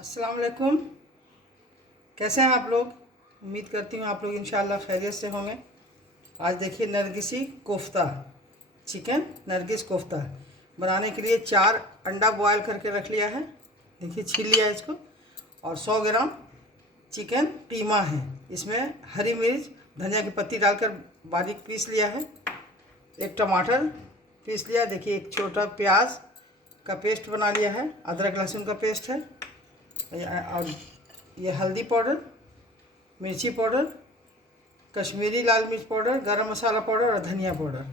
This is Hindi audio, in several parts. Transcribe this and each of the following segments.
अस्सलाम वालेकुम। कैसे हैं आप लोग? उम्मीद करती हूँ आप लोग इंशाअल्लाह खैरियत से होंगे। आज देखिए नरगिसी कोफ्ता, चिकन नरगिस कोफ्ता बनाने के लिए 4 अंडा बॉयल करके रख लिया है। देखिए छील लिया है इसको। और 100 ग्राम चिकन कीमा है। इसमें हरी मिर्च धनिया की पत्ती डालकर बारीक पीस लिया है। एक टमाटर पीस लिया। देखिए एक छोटा प्याज का पेस्ट बना लिया है। अदरक लहसुन का पेस्ट है। और ये हल्दी पाउडर, मिर्ची पाउडर, कश्मीरी लाल मिर्च पाउडर, गरम मसाला पाउडर और धनिया पाउडर।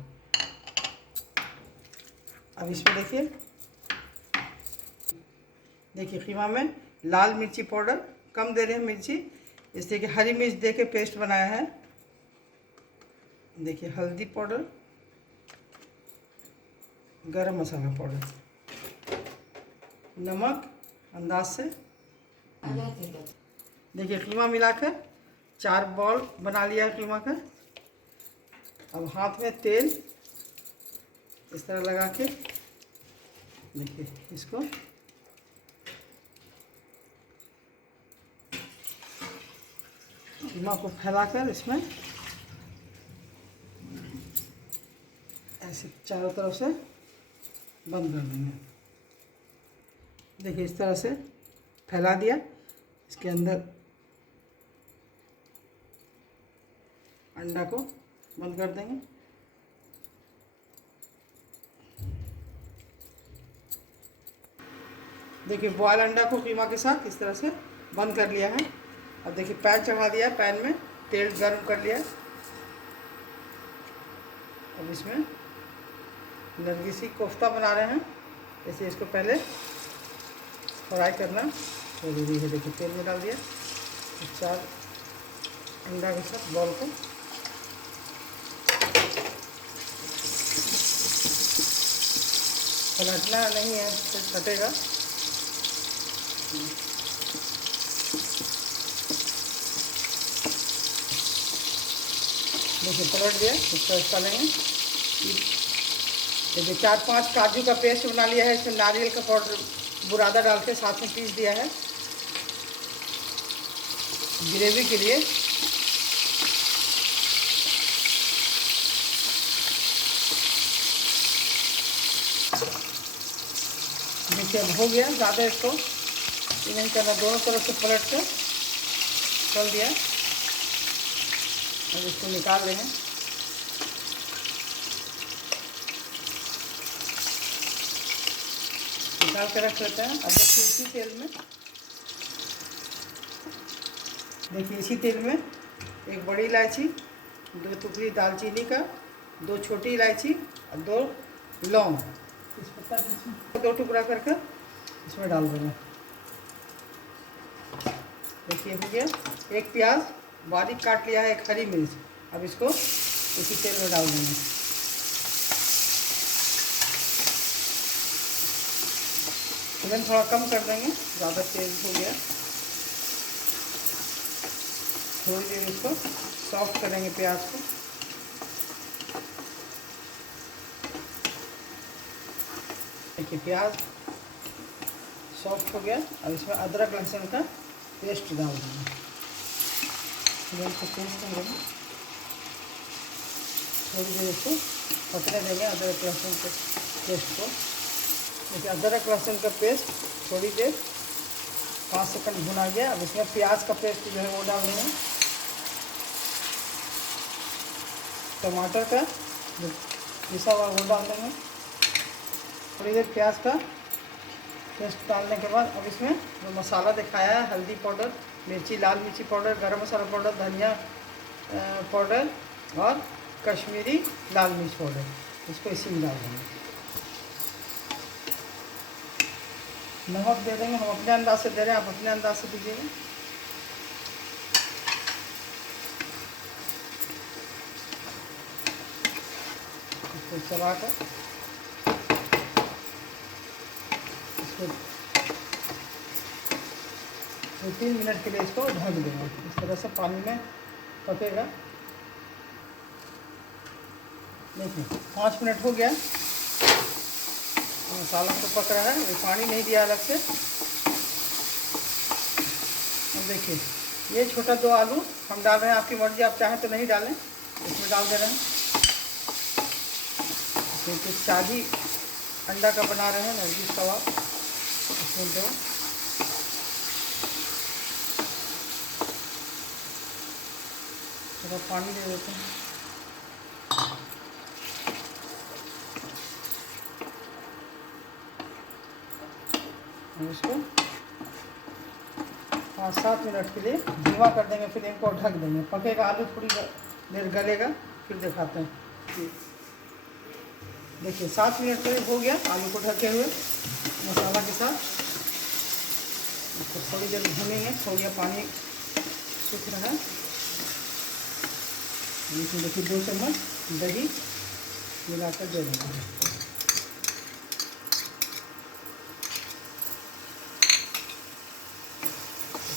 अब इसमें देखिए कीमा में लाल मिर्ची पाउडर कम दे रहे हैं मिर्ची, इसलिए कि हरी मिर्च दे के पेस्ट बनाया है। देखिए हल्दी पाउडर, गरम मसाला पाउडर, नमक अंदाज से। देखिए कीमा मिलाकर 4 बॉल बना लिया है कीमा का। अब हाथ में तेल इस तरह लगा के देखिए इसको कीमा को फैलाकर इसमें ऐसे चारों तरफ से बंद कर देंगे। देखिए इस तरह से फैला दिया। इसके अंदर अंडा को बंद कर देंगे। देखिए बॉयल अंडा को कीमा के साथ इस तरह से बंद कर लिया है। अब देखिए पैन चढ़ा दिया, पैन में तेल गर्म कर लिया। अब इसमें नरगिसी कोफ्ता बना रहे हैं। जैसे इसको पहले फ्राई करना जरूरी है। देखिए तेल में डाल दिया। 4 अंडा के साथ बॉल को पलटना नहीं है, तो फटेगा। देखिए पलट दिया। इसको ऐसा लेंगे। देखिए 4-5 काजू का पेस्ट बना लिया है। इसमें नारियल का पाउडर बुरादा डाल के साथ में पीस दिया है ग्रेवी के लिए। देखिए अब हो गया। ज़्यादा इसको नहीं करना, दोनों तरफ से पलट कर कर दिया। अब इसको निकाल रहे हैं। निकाल कर रख लेते हैं। अब देखिए इसी तेल में एक बड़ी इलायची, 2 टुकड़ी दालचीनी का, 2 छोटी इलायची और 2 लौंग, इस पत्ता 2 टुकड़ा करके इसमें डाल देंगे। देखिए हो गया। एक प्याज बारीक काट लिया है, एक हरी मिर्च। अब इसको इसी तेल में डाल देंगे। फ्लेम थोड़ा कम कर देंगे, ज़्यादा तेज हो गया। थोड़ी देर इसको सॉफ्ट करेंगे प्याज को। देखिए प्याज सॉफ्ट हो गया। अब इसमें अदरक लहसुन का पेस्ट डाल देंगे। फ्लेम को तेज कर देंगे। थोड़ी देर इसको पकने देंगे अदरक लहसुन के पेस्ट को। देखिए अदरक लहसुन का पेस्ट थोड़ी देर 5 सेकंड भुना गया। अब इसमें प्याज का पेस्ट जो है वो डाल देंगे। टमाटर का जो पिसा हुआ वो डाल देंगे। थोड़ी देर प्याज का पेस्ट डालने के बाद अब इसमें जो मसाला दिखाया है, हल्दी पाउडर, मिर्ची लाल मिर्ची पाउडर, गरम मसाला पाउडर, धनिया पाउडर और कश्मीरी लाल मिर्च पाउडर, इसको इसी में डाल देंगे। नमक दे देंगे। हम अपने अंदाज से दे रहे हैं, आप अपने अंदाज से दीजिएगा। इसको चलाकर इसको 2-3 मिनट के लिए इसको ढक देंगे। इस तरह से पानी में पकेगा। देखिए 5 मिनट हो गया। मसाला तो पक रहा है, पानी नहीं दिया अलग से। देखिए ये छोटा 2 आलू हम डाल रहे हैं, आपकी मर्जी, आप चाहें तो नहीं डालें, इसमें डाल दे रहे हैं। क्योंकि शादी अंडा का बना रहे हैं नरगिस कबाब, इसमें दो थोड़ा पानी दे देते हैं। इसको 5-7 मिनट के लिए धीमा कर देंगे, फिर इनको ढक देंगे, पकेगा, आलू थोड़ी देर गलेगा, फिर दिखाते हैं। देखिए 7 मिनट करीब हो गया आलू को ढके हुए मसाला के साथ। इसको थोड़ी देर भूनेंगे, हो गया, पानी सूख रहा है। इसमें देखिए 2 चम्मच दही मिलाकर दे देंगे।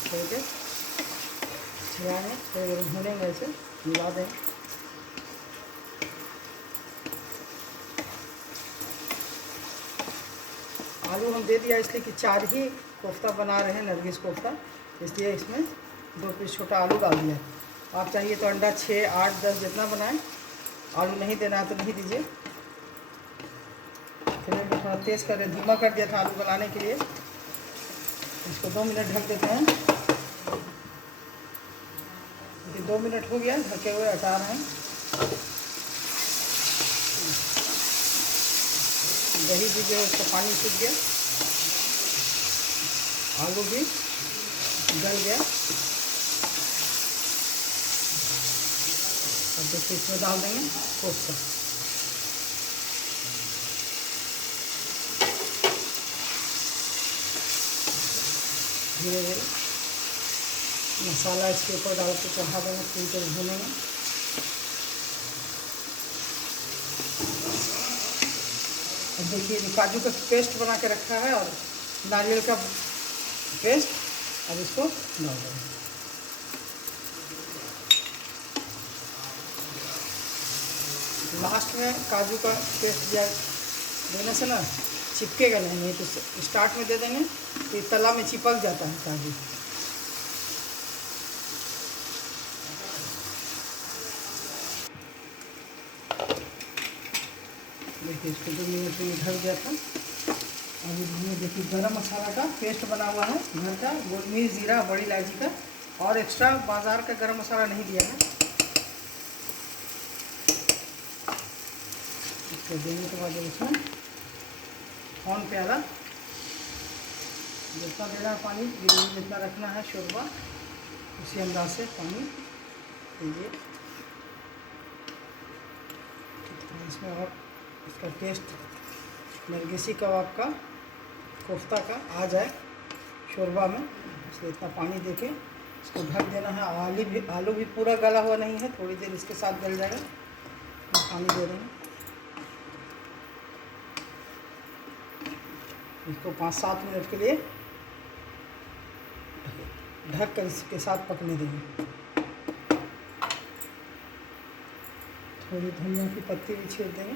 थोड़ी देर छिड़ाएँ, थोड़ी देर भूनेंगे, ऐसे मिला दें। आलू हम दे दिया इसलिए कि 4 ही कोफ्ता बना रहे हैं नरगिस कोफ्ता, इसलिए इसमें 2 पीस छोटा आलू डाल दिया। आप चाहिए तो अंडा 6, 8, 10 जितना बनाएं, आलू नहीं देना है तो नहीं दीजिए। फ्लेम में थोड़ा तेज़ कर, धीमा कर दिया था आलू बनाने के लिए। इसको 2 मिनट ढक देते हैं। 2 मिनट हो गया ढके हुए, हटा रहे हैं। दही भी जो है उसका पानी सूख गया, आलू भी गल गया। अब देखिए इसमें डाल देंगे कोफ्ता। धीरे धीरे मसाला इसके ऊपर डाल के चढ़ा देंगे, थोड़ी देर भूनेंगे। अब देखिए जो काजू का पेस्ट बना के रखा है और नारियल का पेस्ट, अब इसको डाल देंगे। लास्ट में काजू का पेस्ट दिया देने से ना चिपकेगा नहीं, तो स्टार्ट में दे देंगे तो तला में चिपक जाता है काजू। देखिए इसको 2 मिनट में ढक गया था। अभी इसमें देखिए गरम मसाला का पेस्ट बना हुआ है घर का, गोल मिर्च, जीरा, बड़ी इलायची का, और एक्स्ट्रा बाज़ार का गरम मसाला नहीं दिया है। इसको देने के बाद इसमें कौन प्याला जितना देना है पानी, ग्रेवी जितना रखना है शोरबा, उसी अंदाज से पानी दीजिए। इसमें और इसका टेस्ट नरगिसी कबाब का, कोफ्ता का आ जाए शोरबा में, इसलिए इतना पानी देके इसको ढक देना है। आलू भी पूरा गला हुआ नहीं है, थोड़ी देर इसके साथ गल जाएगा, तो पानी दे देंगे। इसको 5-7 मिनट के लिए ढक कर इसके साथ पकने देंगे। थोड़ी धनिया की पत्ती भी छील देंगे।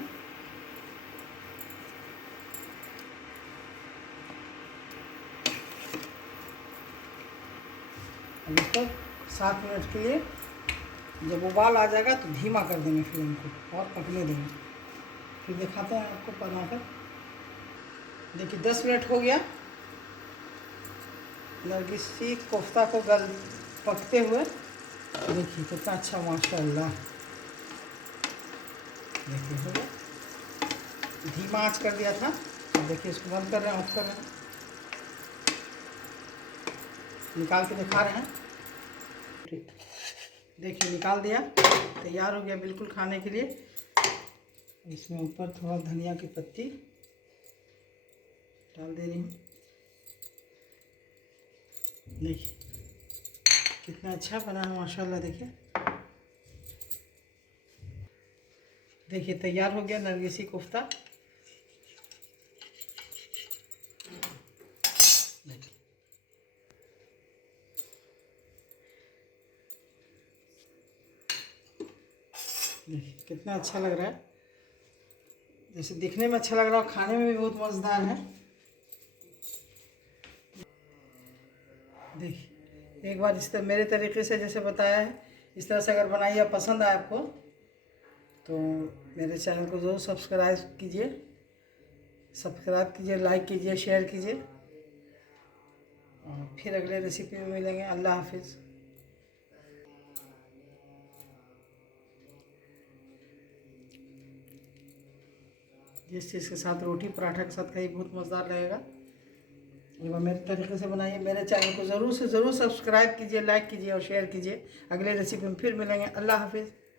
अब इसको 7 मिनट के लिए, जब उबाल आ जाएगा तो धीमा कर देंगे फ्लेम को और पकने देंगे। फिर दिखाते हैं आपको बनाकर। देखिए 10 मिनट हो गया नरगिसी कोफ्ता को पकते हुए। देखिए कितना अच्छा, माशाल्लाह। देखिए हो गया, धीमा आंच कर दिया था। अब देखिए इसको बंद कर रहे हैं, ऑफ कर रहे हैं, निकाल के दिखा रहे हैं। ठीक, देखिए निकाल दिया, तैयार हो गया बिल्कुल खाने के लिए। इसमें ऊपर थोड़ा धनिया की पत्ती डाल दे रही हूँ। देखिए कितना अच्छा बना है, माशाल्लाह। देखिए देखिए तैयार हो गया नरगिसी कोफ्ता। देखिए कितना अच्छा लग रहा है, जैसे दिखने में अच्छा लग रहा है, खाने में भी बहुत मज़ेदार है। देखिए एक बार इस तरह मेरे तरीके से जैसे बताया है इस तरह से अगर बनाइए, पसंद आए आपको तो मेरे चैनल को ज़रूर सब्सक्राइब कीजिए, लाइक कीजिए, शेयर कीजिए। और फिर अगले रेसिपी में मिलेंगे। अल्लाह हाफिज़। जिस चीज़ के साथ रोटी पराठा के साथ खाइए बहुत मज़ेदार लगेगा। एक बार मेरे तरीके से बनाइए। मेरे चैनल को ज़रूर से ज़रूर सब्सक्राइब कीजिए, लाइक कीजिए और शेयर कीजिए। अगले रेसिपी में फिर मिलेंगे। अल्लाह हाफिज़।